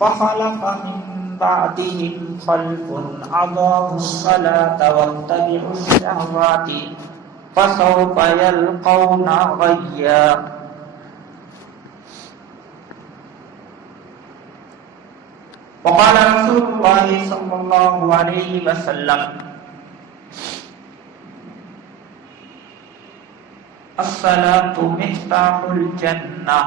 فخلف من بعدهم خلف أضاعوا الصلاة واتبعوا الشهوات فسوف يلقون غيا. وقال رسول الله صلى الله عليه وسلم الصلاة مفتاح الجنة.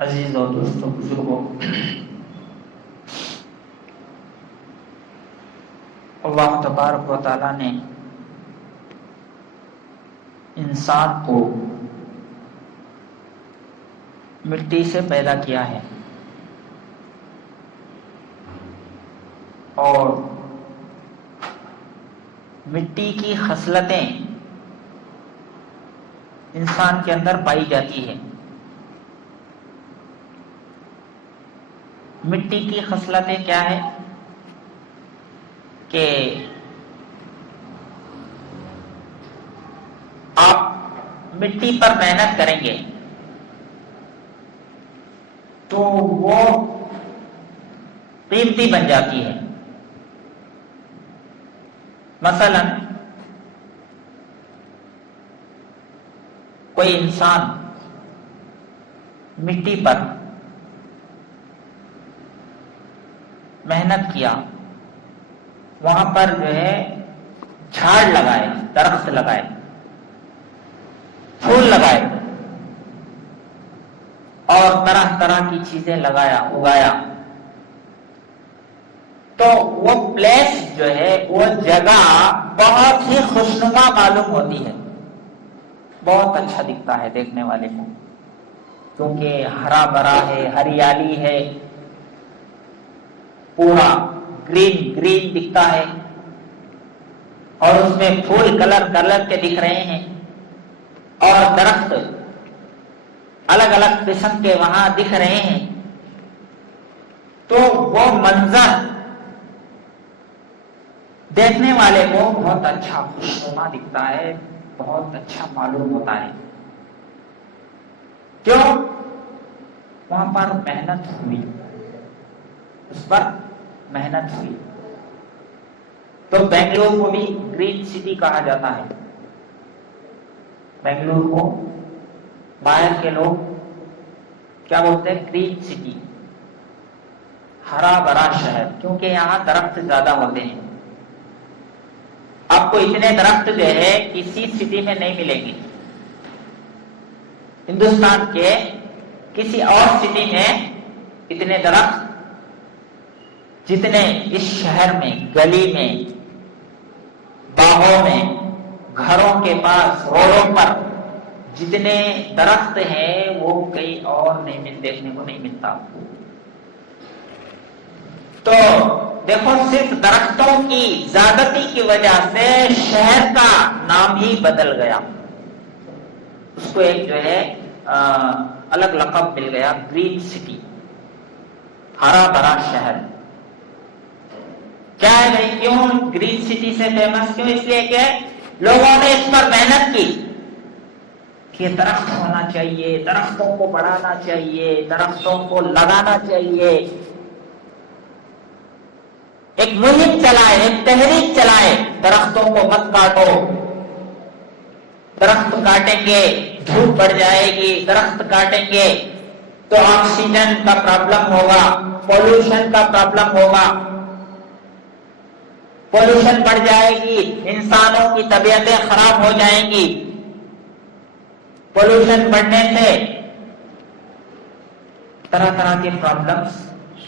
عزیز اور دوستوں، بزرگوں، اللہ تبارک و تعالیٰ نے انسان کو مٹی سے پیدا کیا ہے اور مٹی کی خصلتیں انسان کے اندر پائی جاتی ہیں. مٹی کی خصلتیں کیا ہے کہ آپ مٹی پر محنت کریں گے تو وہ قیمتی بن جاتی ہے. مثلا کوئی انسان مٹی پر محنت کیا، وہاں پر جو ہے جھاڑ لگائے، درخت لگائے، پھول لگائے اور طرح طرح کی چیزیں اگایا، تو وہ پلیس جو ہے، وہ جگہ بہت ہی خوشنما معلوم ہوتی ہے، بہت اچھا دکھتا ہے دیکھنے والے کو، کیونکہ ہرا بھرا ہے، ہریالی ہے، پورا گرین دکھتا ہے اور اس میں پھول کلر کے دکھ رہے ہیں اور درخت الگ الگ قسم کے وہاں دکھ رہے ہیں. تو وہ منظر دیکھنے والے کو بہت اچھا خوشنما دکھتا ہے، بہت اچھا معلوم ہوتا ہے. کیوں؟ وہاں پر محنت ہوئی، اس پر محنت ہوئی. تو بنگلور کو بھی گرین سٹی کہا جاتا ہے. بنگلور کو باہر کے لوگ کیا بولتے ہیں؟ گرین سٹی، ہرا بھرا شہر، کیونکہ یہاں درخت زیادہ ہوتے ہیں. آپ کو اتنے درخت جو ہے کسی سٹی میں نہیں ملیں گے. ہندوستان کے کسی اور سٹی میں اتنے درخت جتنے اس شہر میں، گلی میں، باغوں میں، گھروں کے پاس، روڈوں پر جتنے درخت ہیں وہ کہیں اور دیکھنے کو نہیں ملتا. تو دیکھو، صرف درختوں کی زیادتی کی وجہ سے شہر کا نام ہی بدل گیا، اس کو ایک جو ہے الگ لقب مل گیا، گرین سٹی، ہرا بھرا شہر. کیا ہے بھائی؟ کیوں گرین سٹی سے فیمس؟ کیوں؟ اس لیے کہ لوگوں نے اس پر محنت کی کہ درخت ہونا چاہیے، درختوں کو بڑھانا چاہیے، درختوں کو لگانا چاہیے. ایک مہم چلائے، ایک تحریک چلائے، درختوں کو مت کاٹو، درخت کاٹیں گے دھوپ بڑھ جائے گی، درخت کاٹیں گے تو آکسیجن کا پرابلم ہوگا، پولوشن کا پرابلم ہوگا، پولوشن بڑھ جائے گی، انسانوں کی طبیعتیں خراب ہو جائیں گی. پولوشن بڑھنے سے طرح طرح کے پرابلمس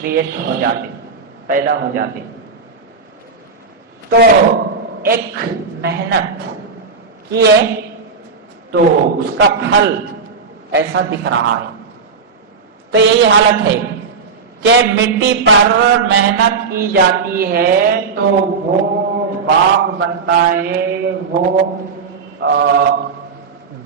کریٹ ہو جاتے، پیدا ہو جاتے. تو ایک محنت کیے تو اس کا پھل ایسا دکھ رہا ہے. تو یہی حالت ہے کہ مٹی پر محنت کی جاتی ہے تو وہ باغ بنتا ہے، وہ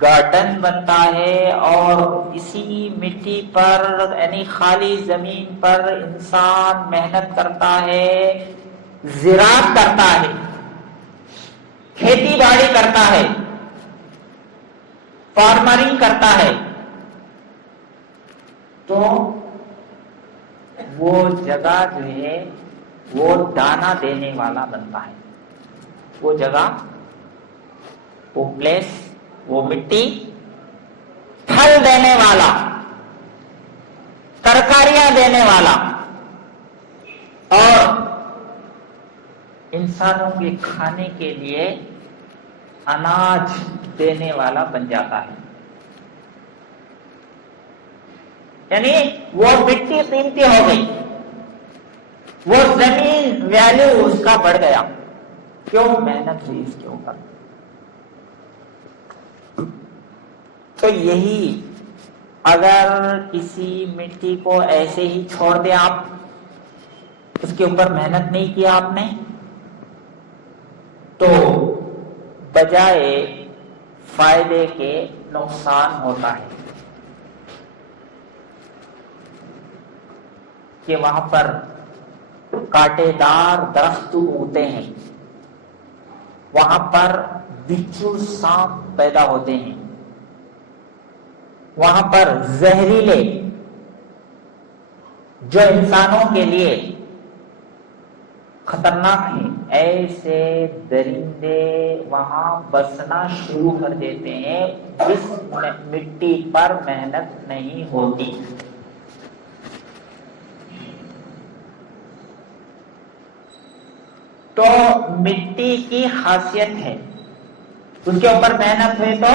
گارڈن بنتا ہے، اور اسی مٹی پر یعنی خالی زمین پر انسان محنت کرتا ہے، زراعت کرتا ہے، کھیتی باڑی کرتا ہے، فارمرنگ کرتا ہے، تو وہ جگہ جو ہے وہ دانا دینے والا بنتا ہے، وہ جگہ، وہ پلیس، وہ مٹی پھل دینے والا، ترکاریاں دینے والا اور انسانوں کے کھانے کے لیے اناج دینے والا بن جاتا ہے۔ یعنی وہ مٹی قیمتی ہو گئی، وہ زمین ویلیو اس کا بڑھ گیا، کیوں؟ محنت ہوئی اس کے اوپر۔ تو یہی اگر کسی مٹی کو ایسے ہی چھوڑ دیں آپ، اس کے اوپر محنت نہیں کیا آپ نے، تو بجائے فائدے کے نقصان ہوتا ہے کہ وہاں پر کانٹے دار درخت اگتے ہیں، وہاں پر بچھو سانپ پیدا ہوتے ہیں، وہاں پر زہریلے جو انسانوں کے لیے خطرناک ہیں ایسے درندے وہاں بسنا شروع کر دیتے ہیں جس مٹی پر محنت نہیں ہوتی۔ تو مٹی کی خاصیت ہے، اس کے اوپر محنت ہوئی تو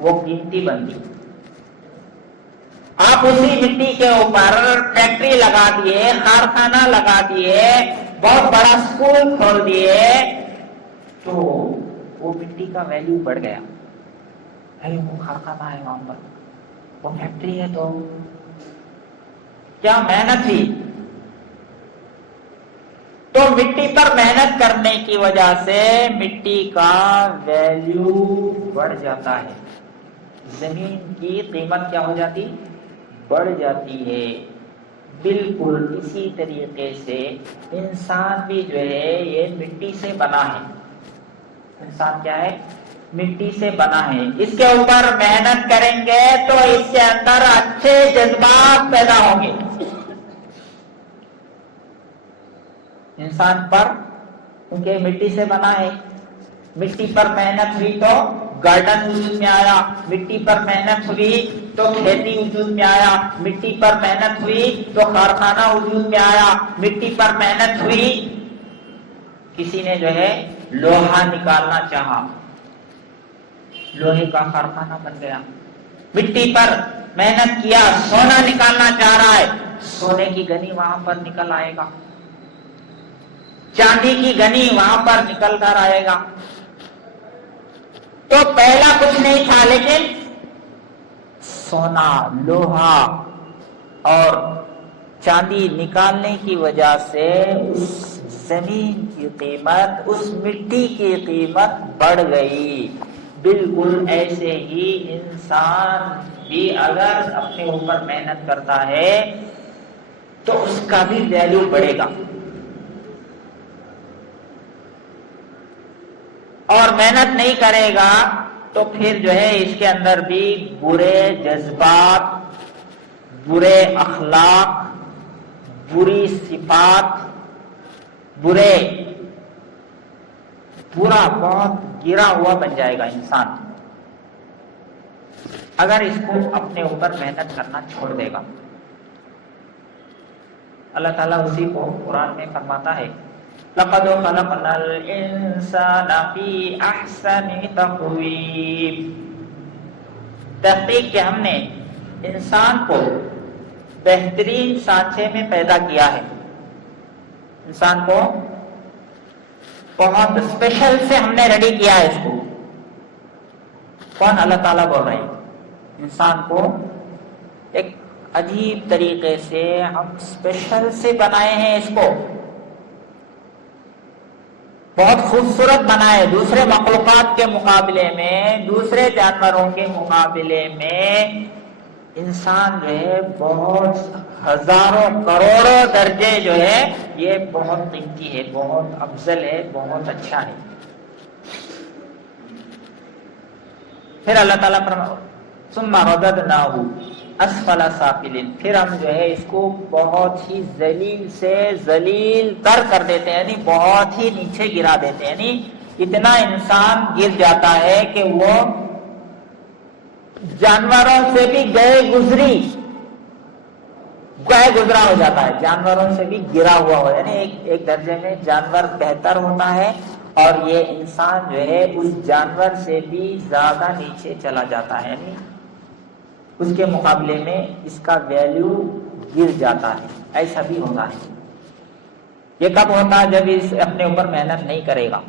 وہ قیمتی بنتی۔ آپ اسی مٹی کے اوپر فیکٹری لگا دیے، کارخانہ لگا دیے، بہت بڑا اسکول کھول دیے، تو وہ مٹی کا ویلیو بڑھ گیا۔ وہ کارخانہ ہے وہاں پر، وہ فیکٹری ہے، تو کیا محنت تھی؟ تو مٹی پر محنت کرنے کی وجہ سے مٹی کا ویلیو بڑھ جاتا ہے، زمین کی قیمت کیا ہو جاتی؟ بڑھ جاتی ہے۔ بالکل اسی طریقے سے انسان بھی جو ہے یہ مٹی سے بنا ہے، انسان کیا ہے؟ مٹی سے بنا ہے۔ اس کے اوپر محنت کریں گے تو اس کے اندر اچھے جذبات پیدا ہوں گے انسان پر، کیونکہ مٹی سے بنا ہے۔ مٹی پر محنت ہوئی تو گارڈن وجود میں آیا، مٹی پر محنت ہوئی تو کھیتی وجود میں آیا، مٹی پر محنت ہوئی تو کارخانہ وجود میں آیا، مٹی پر محنت ہوئی، کسی نے جو ہے لوہا نکالنا چاہا، لوہے کا کارخانہ بن گیا۔ مٹی پر محنت کیا، سونا نکالنا چاہ رہا ہے، سونے کی گنی وہاں پر نکل آئے گا، چاندی کی گنی وہاں پر نکل کر آئے گا۔ تو پہلا کچھ نہیں تھا، لیکن سونا، لوہا اور چاندی نکالنے کی وجہ سے اس زمین کی قیمت، اس مٹی کی قیمت بڑھ گئی۔ بالکل ایسے ہی انسان بھی اگر اپنے اوپر محنت کرتا ہے تو اس کا بھی ویلیو بڑھے گا، اور محنت نہیں کرے گا تو پھر جو ہے اس کے اندر بھی برے جذبات، برے اخلاق، بری صفات، برا بہت گرا ہوا بن جائے گا انسان اگر اس کو اپنے اوپر محنت کرنا چھوڑ دے گا۔ اللہ تعالیٰ اسی کو قرآن میں فرماتا ہے لَقَدْ خَلَقْنَا الْإِنسَانَ فِي أَحْسَنِ تَقْوِيمٍ، تحقیق کہ ہم نے انسان کو بہترین سانچے میں پیدا کیا ہے، انسان کو بہت اسپیشل سے ہم نے ریڈی کیا ہے۔ اس کو کون؟ اللہ تعالیٰ بول رہے ہیں، انسان کو ایک عجیب طریقے سے ہم اسپیشل سے بنائے ہیں اس کو، بہت خوبصورت بنائے، دوسرے مخلوقات کے مقابلے میں، دوسرے جانوروں کے مقابلے میں انسان جو ہے بہت ہزاروں کروڑوں درجے جو ہے یہ بہت قیمتی ہے، بہت افضل ہے، بہت اچھا ہے۔ پھر اللہ تعالیٰ ثم رددناہ اسفل سافلین، پھر ہم جو ہے اس کو بہت ہی ذلیل سے ذلیل تر کر دیتے ہیں، یعنی بہت ہی نیچے گرا دیتے ہیں، یعنی اتنا انسان گر جاتا ہے کہ وہ جانوروں سے بھی گزرا ہو جاتا ہے، جانوروں سے بھی گرا ہوا ہو، یعنی ایک درجے میں جانور بہتر ہوتا ہے اور یہ انسان جو ہے اس جانور سے بھی زیادہ نیچے چلا جاتا ہے، یعنی اس کے مقابلے میں اس کا ویلیو گر جاتا ہے۔ ایسا بھی ہوتا ہے۔ یہ کب ہوتا ہے؟ جب اس اپنے اوپر محنت نہیں کرے گا،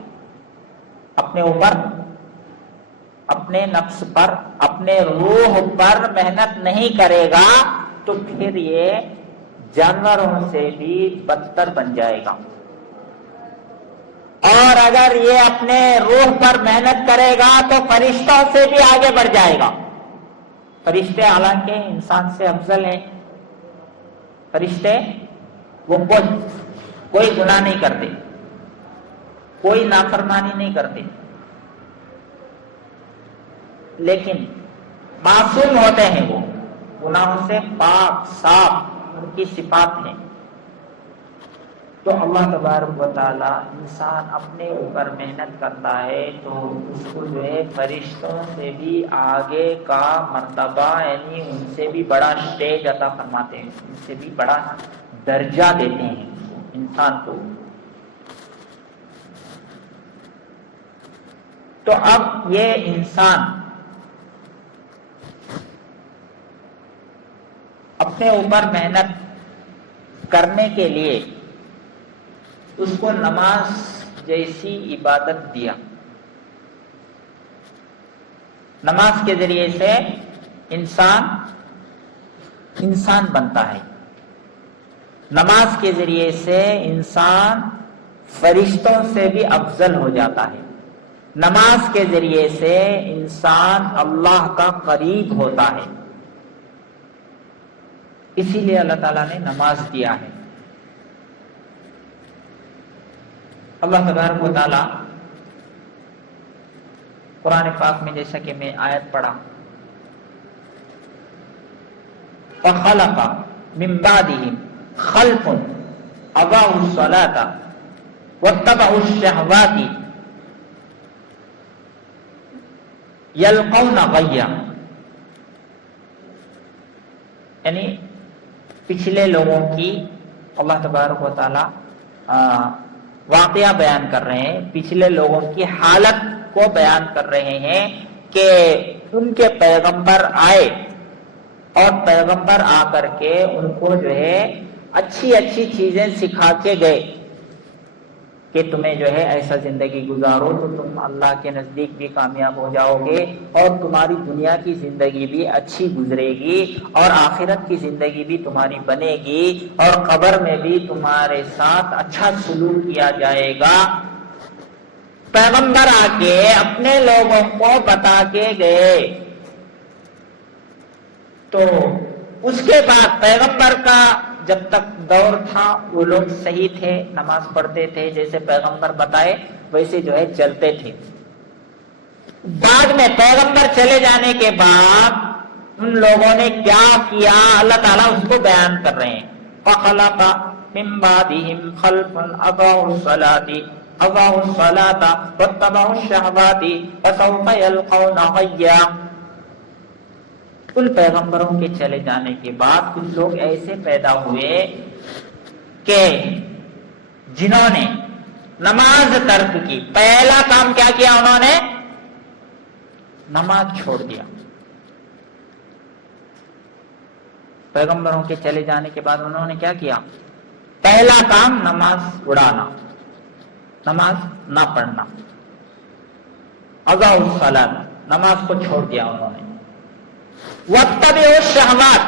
اپنے اوپر، اپنے نفس پر، اپنے روح پر محنت نہیں کرے گا تو پھر یہ جانوروں سے بھی بدتر بن جائے گا۔ اور اگر یہ اپنے روح پر محنت کرے گا تو فرشتوں سے بھی آگے بڑھ جائے گا۔ فرشتے حالانکہ انسان سے افضل ہیں، فرشتے وہ کوئی گناہ نہیں کرتے، کوئی نافرمانی نہیں کرتے، لیکن معصوم ہوتے ہیں، وہ گناہوں سے پاک صاف، ان کی صفات ہیں۔ تو اللہ تبارک و تعالی انسان اپنے اوپر محنت کرتا ہے تو اس کو جو ہے فرشتوں سے بھی آگے کا مرتبہ، یعنی ان سے بھی بڑا اسٹیج عطا فرماتے ہیں، ان سے بھی بڑا درجہ دیتے ہیں انسان کو۔ تو اب یہ انسان اپنے اوپر محنت کرنے کے لیے اس کو نماز جیسی عبادت دیا، نماز کے ذریعے سے انسان بنتا ہے، نماز کے ذریعے سے انسان فرشتوں سے بھی افضل ہو جاتا ہے، نماز کے ذریعے سے انسان اللہ کا قریب ہوتا ہے۔ اسی لیے اللہ تعالیٰ نے نماز دیا ہے۔ اللہ تبارک و تعالی قرآن پاک میں جیسا کہ میں آیت پڑھا، فَخَلَقَ مِن بَعْدِهِمْ خَلْفٌ أَضَاعُوا الصَّلَاةَ وَاتَّبَعُوا الشَّهَوَاتِ يَلْقَوْنَ غَيًّا، یعنی پچھلے لوگوں کی اللہ تبارک و تعالی واقعہ بیان کر رہے ہیں، پچھلے لوگوں کی حالت کو بیان کر رہے ہیں کہ ان کے پیغمبر آئے اور پیغمبر آ کر کے ان کو جو ہے اچھی اچھی چیزیں سکھا کے گئے کہ تمہیں جو ہے ایسا زندگی گزارو تو تم اللہ کے نزدیک بھی کامیاب ہو جاؤ گے اور تمہاری دنیا کی زندگی بھی اچھی گزرے گی اور آخرت کی زندگی بھی تمہاری بنے گی اور قبر میں بھی تمہارے ساتھ اچھا سلوک کیا جائے گا۔ پیغمبر آ کے اپنے لوگوں کو بتا کے گئے، تو اس کے بعد پیغمبر کا جب تک دور تھا وہ لوگ صحیح تھے، نماز پڑھتے تھے، جیسے پیغمبر بتائے ویسے جو ہے چلتے تھے۔ بعد میں پیغمبر چلے جانے کے بعد ان لوگوں نے کیا کیا اللہ تعالیٰ اس کو بیان کر رہے ہیں۔ فَخَلَقَ مِن بَعْدِهِمْ خَلْفٌ أَضَاعُوا الصَّلَاةَ وَاتَّبَعُوا الشَّهَوَاتِ فَسَوْفَ يَلْقَوْنَ غَيًّا۔ ان پیغمبروں کے چلے جانے کے بعد کچھ لوگ ایسے پیدا ہوئے کہ جنہوں نے نماز ترک کی، پہلا کام کیا کیا انہوں نے؟ نماز چھوڑ دیا۔ پیغمبروں کے چلے جانے کے بعد انہوں نے کیا کیا؟ پہلا کام نماز اڑانا، نماز نہ پڑھنا، اضاعوا الصلاۃ، نماز کو چھوڑ دیا انہوں نے۔ واتبعوا الشہوات،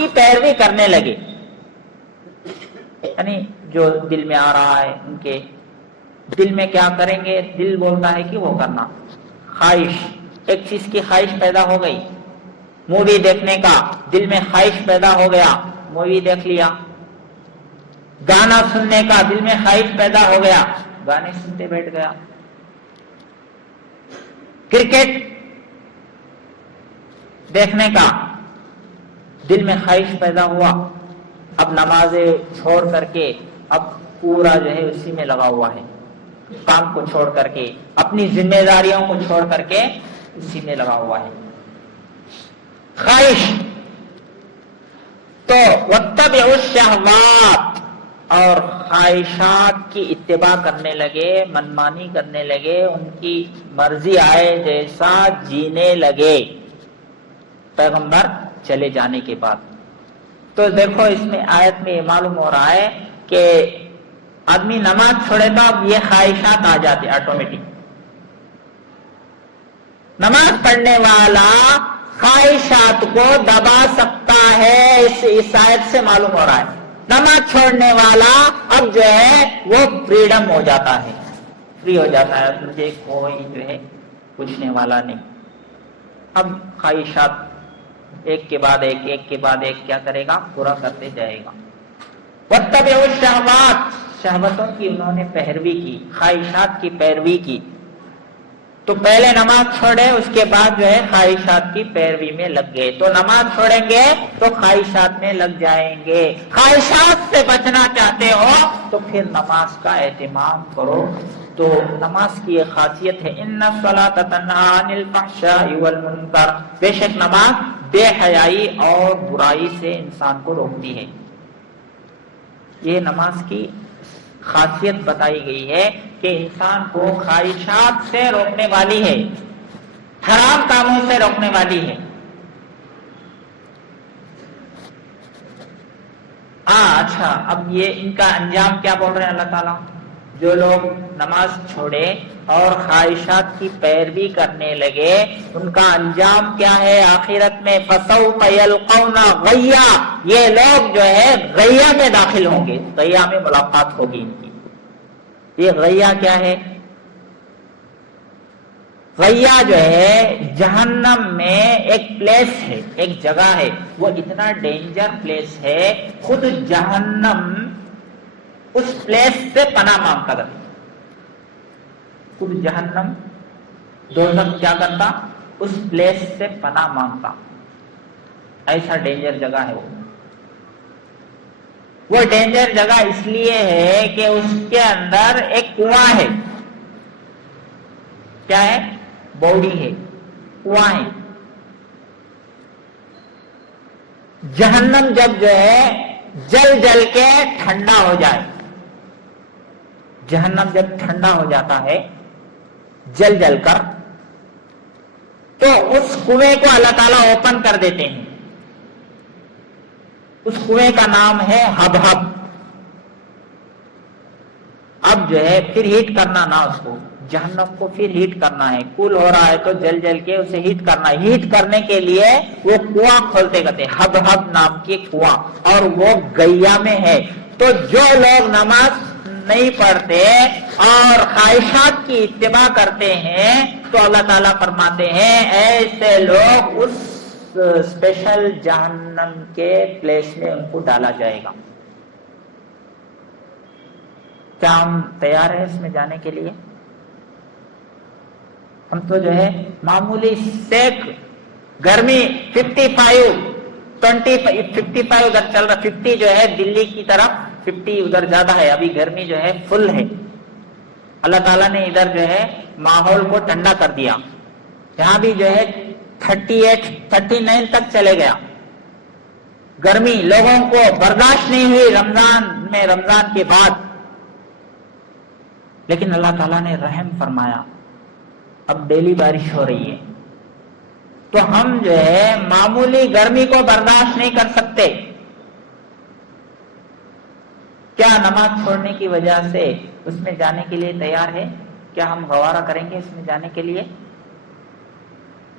کی پیروی کرنے لگے، یعنی جو دل میں آ رہا ہے ان کے دل میں کیا کریں گے، دل بولتا ہے کہ وہ کرنا، خواہش، ایک چیز کی خواہش پیدا ہو گئی، مووی دیکھنے کا دل میں خواہش پیدا ہو گیا، مووی دیکھ لیا، گانا سننے کا دل میں خواہش پیدا ہو گیا، گانے سنتے بیٹھ گیا، کرکٹ دیکھنے کا دل میں خواہش پیدا ہوا، اب نمازیں چھوڑ کر کے اب پورا جو ہے اسی میں لگا ہوا ہے، کام کو چھوڑ کر کے اپنی ذمہ داریوں کو چھوڑ کر کے اسی میں لگا ہوا ہے، خواہش۔ تو واتبعوا الشہوات، اور خواہشات کی اتباع کرنے لگے، منمانی کرنے لگے، ان کی مرضی آئے جیسا جینے لگے پیغمبر چلے جانے کے بعد۔ تو دیکھو اس میں آیت میں یہ معلوم ہو رہا ہے کہ آدمی نماز چھوڑے تو اب یہ خواہشات آ جاتے آٹومیٹک۔ نماز پڑھنے والا خواہشات کو دبا سکتا ہے، اس آیت سے معلوم ہو رہا ہے۔ نماز چھوڑنے والا اب جو ہے وہ فریڈم ہو جاتا ہے، فری ہو جاتا ہے، مجھے کوئی جو ہے پوچھنے والا نہیں۔ اب خواہشات ایک کے بعد ایک، ایک کے بعد ایک کیا کرے گا، پورا کرتے جائے گا۔ واتبعوا الشہوات، شہوتوں کی انہوں نے پیروی کی، خواہشات کی پیروی کی۔ تو پہلے نماز چھوڑے، اس کے بعد جو ہے خواہشات کی پیروی میں لگ گئے۔ تو نماز چھوڑیں گے تو خواہشات میں لگ جائیں گے۔ خواہشات سے بچنا چاہتے ہو تو پھر نماز کا اہتمام کرو۔ تو نماز کی ایک خاصیت ہے، ان الصلاۃ تنہی عن الفحشاء والمنکر، بے شک نماز بے حیائی اور برائی سے انسان کو روکتی ہے۔ یہ نماز کی خاصیت بتائی گئی ہے کہ انسان کو خواہشات سے روکنے والی ہے، حرام کاموں سے روکنے والی ہے۔ اچھا، اب یہ ان کا انجام کیا بول رہے ہیں اللہ تعالیٰ؟ جو لوگ نماز چھوڑے اور خواہشات کی پیروی کرنے لگے، ان کا انجام کیا ہے آخرت میں؟ فَسَوْفَ يَلْقَوْنَ غَيًّا، یہ لوگ جو ہے غیّا میں داخل ہوں گے، غیّا میں ملاقات ہوگی ان کی۔ یہ غیّا کیا ہے؟ غیّا جو ہے جہنم میں ایک پلیس ہے، ایک جگہ ہے، وہ اتنا ڈینجر پلیس ہے، خود جہنم اس پلیس سے پناہ مانگتا تھا۔ خود جہنم دوزخ کیا کرتا؟ اس پلیس سے پناہ مانگتا، ایسا ڈینجر جگہ ہے وہ ڈینجر جگہ اس لیے ہے کہ اس کے اندر ایک کنواں ہے۔ کیا ہے؟ باڈی ہے، کنواں ہے۔ جہنم جب جو ہے جل جل کے ٹھنڈا ہو جائے، جہنم جب ٹھنڈا ہو جاتا ہے جل جل کر، تو اس کنویں کو اللہ تعالیٰ اوپن کر دیتے ہیں۔ اس کنویں کا نام ہے ہب۔ اب جو ہے پھر ہیٹ کرنا نہ، اس کو جہنم کو پھر ہیٹ کرنا ہے، کول ہو رہا ہے تو جل جل کے اسے ہیٹ کرنا ہے۔ ہیٹ کرنے کے لیے وہ کنواں کھولتے کرتے، ہب نام کی کنواں، اور وہ گیا میں ہے۔ تو جو لوگ نماز نہیں پڑھتے اور خواہشات کی اتباع کرتے ہیں تو اللہ تعالیٰ فرماتے ہیں ایسے لوگ اس اسپیشل جہنم کے پلیس میں ان کو ڈالا جائے گا۔ کیا ہم تیار ہیں اس میں جانے کے لیے؟ ہم تو جو ہے معمولی سیک گرمی 55 ادھر چل رہا، 50 جو ہے دلی کی طرف، 50 ادھر زیادہ ہے، ابھی گرمی جو ہے فل ہے۔ اللہ تعالیٰ نے ادھر جو ہے ماحول کو ٹھنڈا کر دیا، یہاں بھی جو ہے 38 39 تک چلے گیا۔ گرمی لوگوں کو برداشت نہیں ہوئی رمضان کے بعد، لیکن اللہ تعالیٰ نے رحم فرمایا، اب ڈیلی بارش ہو رہی ہے۔ تو ہم جو ہے معمولی گرمی کو برداشت نہیں کر سکتے، کیا نماز چھوڑنے کی وجہ سے اس میں جانے کے لیے تیار ہے؟ کیا ہم گوارا کریں گے اس میں جانے کے لیے؟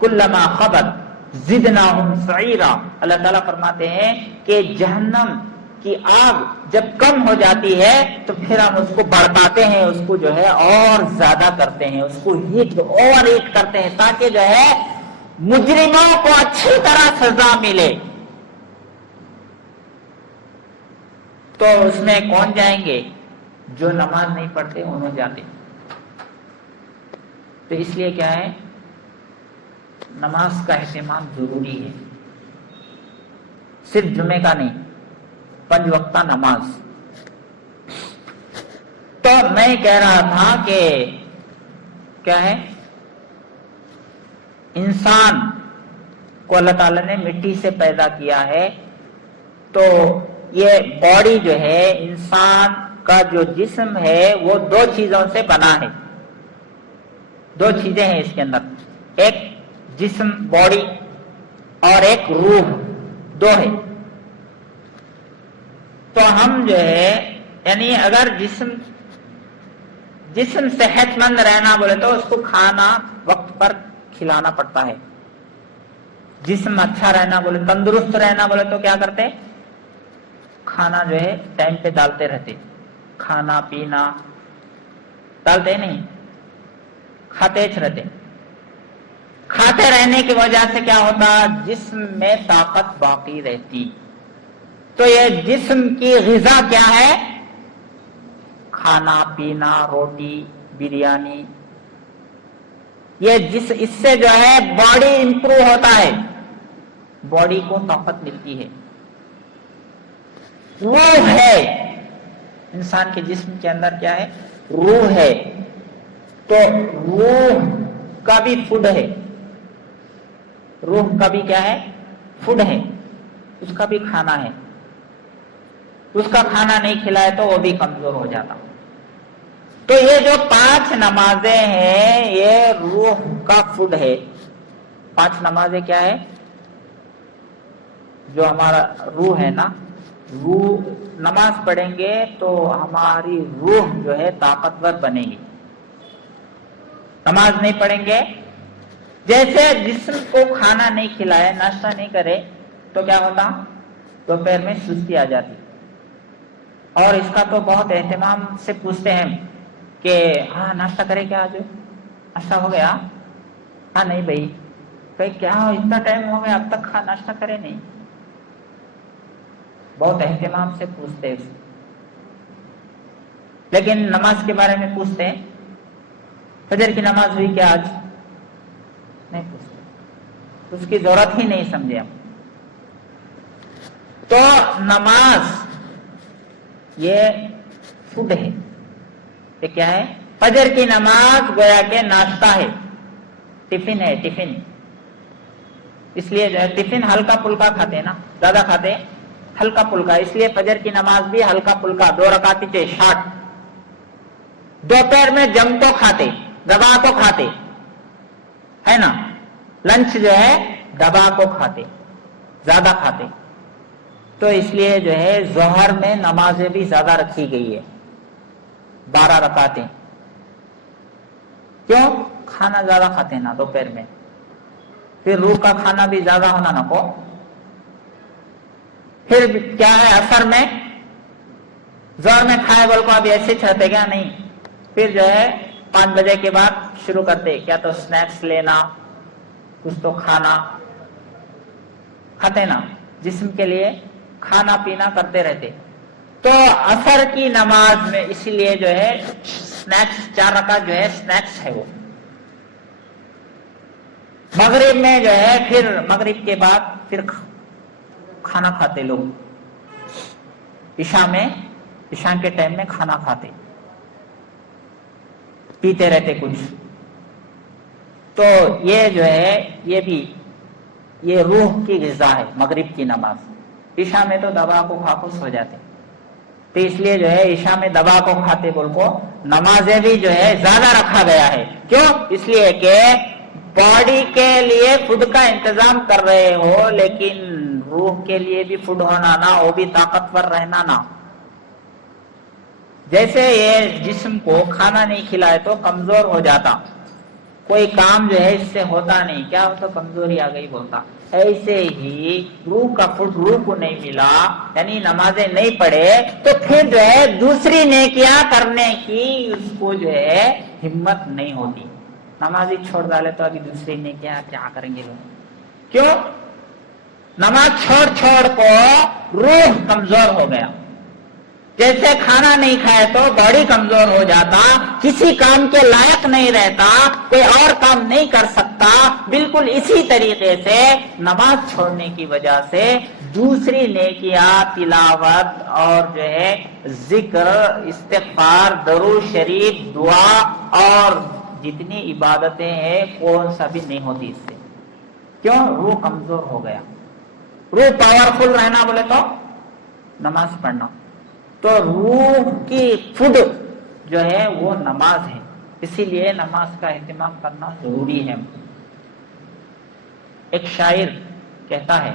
کلما خبت، زدناہم سعیرا، اللہ تعالیٰ فرماتے ہیں کہ جہنم کی آگ جب کم ہو جاتی ہے تو پھر ہم اس کو بڑھاتے ہیں، اس کو جو ہے اور زیادہ کرتے ہیں، اس کو اوور ہیٹ کرتے ہیں تاکہ جو ہے مجرموں کو اچھی طرح سزا ملے۔ تو اس میں کون جائیں گے؟ جو نماز نہیں پڑھتے انہوں جاتے۔ تو اس لیے کیا ہے، نماز کا اہتمام ضروری ہے، صرف جمعے کا نہیں، 5 وقتہ نماز۔ تو میں کہہ رہا تھا کہ کیا ہے، انسان کو اللہ تعالیٰ نے مٹی سے پیدا کیا ہے، تو یہ باڈی جو ہے، انسان کا جو جسم ہے وہ 2 چیزوں سے بنا ہے۔ 2 چیزیں ہیں اس کے اندر، ایک جسم باڈی اور ایک روح، 2 ہے۔ تو ہم جو ہے یعنی اگر جسم صحت مند رہنا بولے تو اس کو کھانا وقت پر کھلانا پڑتا ہے۔ جسم اچھا رہنا بولے، تندرست رہنا بولے تو کیا کرتے؟ کھانا جو ہے ٹائم پہ ڈالتے رہتے، کھانا پینا ڈالتے نہیں، کھاتے رہتے۔ کھاتے رہنے کی وجہ سے کیا ہوتا؟ جسم میں طاقت باقی رہتی۔ تو یہ جسم کی غذا کیا ہے؟ کھانا پینا، روٹی، بریانی۔ یہ اس سے جو ہے باڈی امپروو ہوتا ہے، باڈی کو طاقت ملتی ہے۔ روح ہے، انسان کے جسم کے اندر کیا ہے؟ روح ہے۔ تو روح کا بھی فوڈ ہے، روح کا بھی کیا ہے؟ فوڈ ہے، اس کا بھی کھانا ہے۔ اس کا کھانا نہیں کھلائے تو وہ بھی کمزور ہو جاتا۔ تو یہ جو 5 نمازیں ہیں یہ روح کا فوڈ ہے۔ 5 نمازیں کیا ہے؟ جو ہمارا روح ہے نا، روح نماز پڑھیں گے تو ہماری روح جو ہے طاقتور بنے گی۔ نماز نہیں پڑھیں گے، جیسے جسم کو کھانا نہیں کھلائے، ناشتہ نہیں کرے تو کیا ہوتا؟ دوپہر میں سستی آ جاتی۔ اور اس کا تو بہت اہتمام سے پوچھتے ہیں کہ ہاں ناشتہ کرے کیا، آج ناشتہ ہو گیا؟ ہاں نہیں بھائی، کہ کیا اتنا ٹائم ہو گیا اب تک ناشتہ کرے نہیں؟ بہت اہتمام سے پوچھتے ہیں۔ لیکن نماز کے بارے میں پوچھتے ہیں، فجر کی نماز ہوئی کیا آج؟ نہیں پوچھتے، اس کی ضرورت ہی نہیں سمجھے ہم۔ تو نماز یہ فوڈ ہے، یہ کیا ہے؟ فجر کی نماز گویا کہ ناشتہ ہے، ٹفن ہے، ٹفن۔ اس لیے جو ہے ٹفن ہلکا پھلکا کھاتے ہیں نا، زیادہ کھاتے ہلکا پھلکا، اس لیے فجر کی نماز بھی ہلکا پھلکا، 2 رکعت تھے شارٹ۔ دوپہر میں جم کو کھاتے، دبا کو کھاتے ہے نا، لنچ جو ہے دبا کو کھاتے، زیادہ کھاتے۔ تو اس لیے جو ہے ظہر میں نمازیں بھی زیادہ رکھی گئی ہے، 12 رکعتیں۔ کیوں؟ کھانا زیادہ کھاتے ہیں نا دوپہر میں، پھر روح کا کھانا بھی زیادہ ہونا نا کو۔ پھر کیا ہے اثر میں، ظہر میں کھائے بول کو ابھی ایسے چڑھتے کیا نہیں، پھر جو ہے 5 بجے کے بعد شروع کرتے، کیا تو سنیکس لینا، کچھ تو کھانا کھاتے نا، جسم کے لیے کھانا پینا کرتے رہتے۔ تو اثر کی نماز میں اسی لیے جو ہے سنیکس، 4 رکعت جو ہے سنیکس ہے وہ۔ مغرب میں جو ہے پھر مغرب کے بعد پھر کھانا کھاتے لوگ، عشاء کے ٹائم میں کھانا کھاتے، پیتے رہتے کچھ۔ تو یہ جو ہے یہ بھی یہ روح کی غذا ہے، مغرب کی نماز۔ عشاء میں تو دبا کو کھا سو جاتے، تو اس لیے جو ہے عشاء میں دبا کو کھاتے بول کو نمازیں بھی جو ہے زیادہ رکھا گیا ہے۔ کیوں؟ اس لیے کہ باڈی کے لیے فوڈ کا انتظام کر رہے ہو، لیکن روح کے لیے بھی فوڈ ہونا نا، وہ بھی طاقتور رہنا نا۔ جیسے یہ جسم کو کھانا نہیں کھلائے تو کمزور ہو جاتا، کوئی کام جو ہے اس سے ہوتا نہیں، کیا ہوتا کمزوری آ گئی بولتا. ایسے ہی روح کا فٹ روح کو نہیں ملا، یعنی نمازیں نہیں پڑھے تو پھر جو ہے دوسری نیکیاں کرنے کی اس کو جو ہے ہمت نہیں ہوتی. نماز ہی چھوڑ ڈالے تو ابھی دوسری نیکیاں کیا کریں گے لوگ؟ کیوں؟ نماز چھوڑ چھوڑ کو روح کمزور ہو گیا. جیسے کھانا نہیں کھائے تو باڈی کمزور ہو جاتا، کسی کام کے لائق نہیں رہتا، کوئی اور کام نہیں کر سکتا. بالکل اسی طریقے سے نماز چھوڑنے کی وجہ سے دوسری نیکیاں، تلاوت اور جو ہے ذکر، استغفار، درود شریف، دعا اور جتنی عبادتیں ہیں کون سا بھی نہیں ہوتی اس سے. کیوں؟ روح کمزور ہو گیا. روح پاورفل رہنا بولے تو نماز پڑھنا. تو روح کی فوڈ جو ہے وہ نماز ہے، اسی لیے نماز کا اہتمام کرنا ضروری ہے. ایک شاعر کہتا ہے،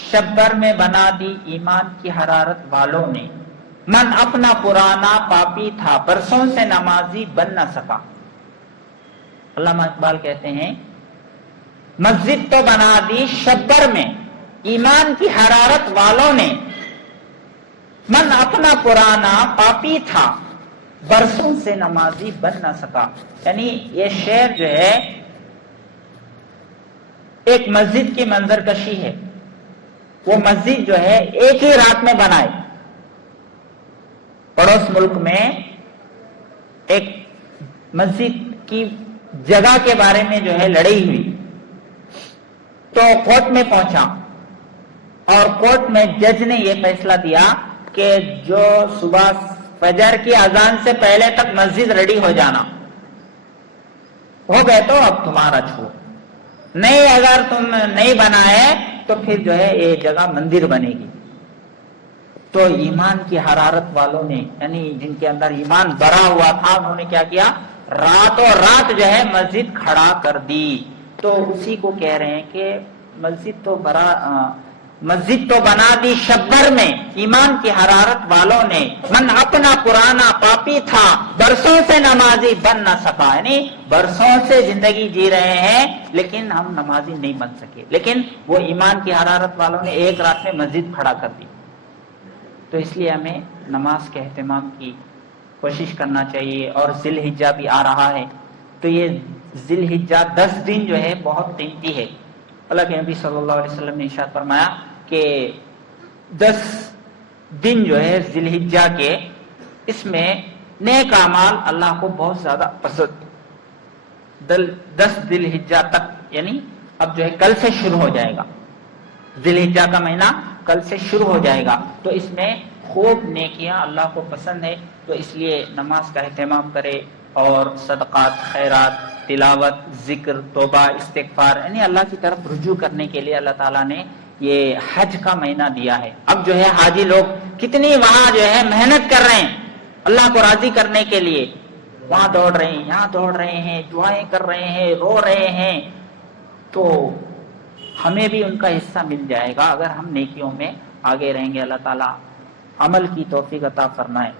شبر میں بنا دی ایمان کی حرارت والوں نے، من اپنا پرانا پاپی تھا برسوں سے نمازی بن نہ سکا. علامہ اقبال کہتے ہیں مسجد تو بنا دی شبر میں ایمان کی حرارت والوں نے، من اپنا پرانا پاپی تھا برسوں سے نمازی بن نہ سکا. یعنی یہ شعر جو ہے ایک مسجد کی منظر کشی ہے. وہ مسجد جو ہے ایک ہی رات میں بنائے. پڑوس ملک میں ایک مسجد کی جگہ کے بارے میں جو ہے لڑائی ہوئی تو کورٹ میں پہنچا اور کورٹ میں جج نے یہ فیصلہ دیا کہ جو صبح فجر کی اذان سے پہلے تک مسجد ریڈی ہو جانا، ہو گئے تو اب تمہارا چھو، نہیں اگر تم نہیں بنائے تو پھر جو ہے یہ جگہ مندر بنے گی. تو ایمان کی حرارت والوں نے، یعنی جن کے اندر ایمان بھرا ہوا تھا، انہوں نے کیا کیا؟ راتوں رات جو ہے مسجد کھڑا کر دی. تو اسی کو کہہ رہے ہیں کہ مسجد تو بنا دی شبر میں ایمان کی حرارت والوں نے، من اپنا پرانا پاپی تھا برسوں سے نمازی بن نہ سکا. یعنی برسوں سے زندگی جی رہے ہیں لیکن ہم نمازی نہیں بن سکے، لیکن وہ ایمان کی حرارت والوں نے ایک رات میں مسجد کھڑا کر دی. تو اس لیے ہمیں نماز کے اہتمام کی کوشش کرنا چاہیے. اور ذی الحجہ بھی آ رہا ہے تو یہ ذی الحجہ 10 دن جو ہے بہت قیمتی ہے. اللہ کے نبی صلی اللہ علیہ وسلم نے ارشاد فرمایا کہ 10 دن جو ہے ذی الحجہ کے، اس میں نیک اعمال اللہ کو بہت زیادہ پسند. 10 ذی الحجہ تک، یعنی اب جو ہے کل سے شروع ہو جائے گا، ذی الحجہ کا مہینہ کل سے شروع ہو جائے گا. تو اس میں خوب نیکیاں اللہ کو پسند ہے. تو اس لیے نماز کا اہتمام کرے اور صدقات، خیرات، تلاوت، ذکر، توبہ، استغفار، یعنی اللہ کی طرف رجوع کرنے کے لیے اللہ تعالیٰ نے یہ حج کا مہینہ دیا ہے. اب جو ہے حاجی لوگ کتنی وہاں جو ہے محنت کر رہے ہیں اللہ کو راضی کرنے کے لیے، وہاں دوڑ رہے ہیں، یہاں دوڑ رہے ہیں، دعائیں کر رہے ہیں، رو رہے ہیں. تو ہمیں بھی ان کا حصہ مل جائے گا اگر ہم نیکیوں میں آگے رہیں گے. اللہ تعالیٰ عمل کی توفیق عطا فرمائے.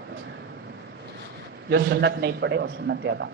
جو سنت نہیں پڑھے وہ سنت یاد آ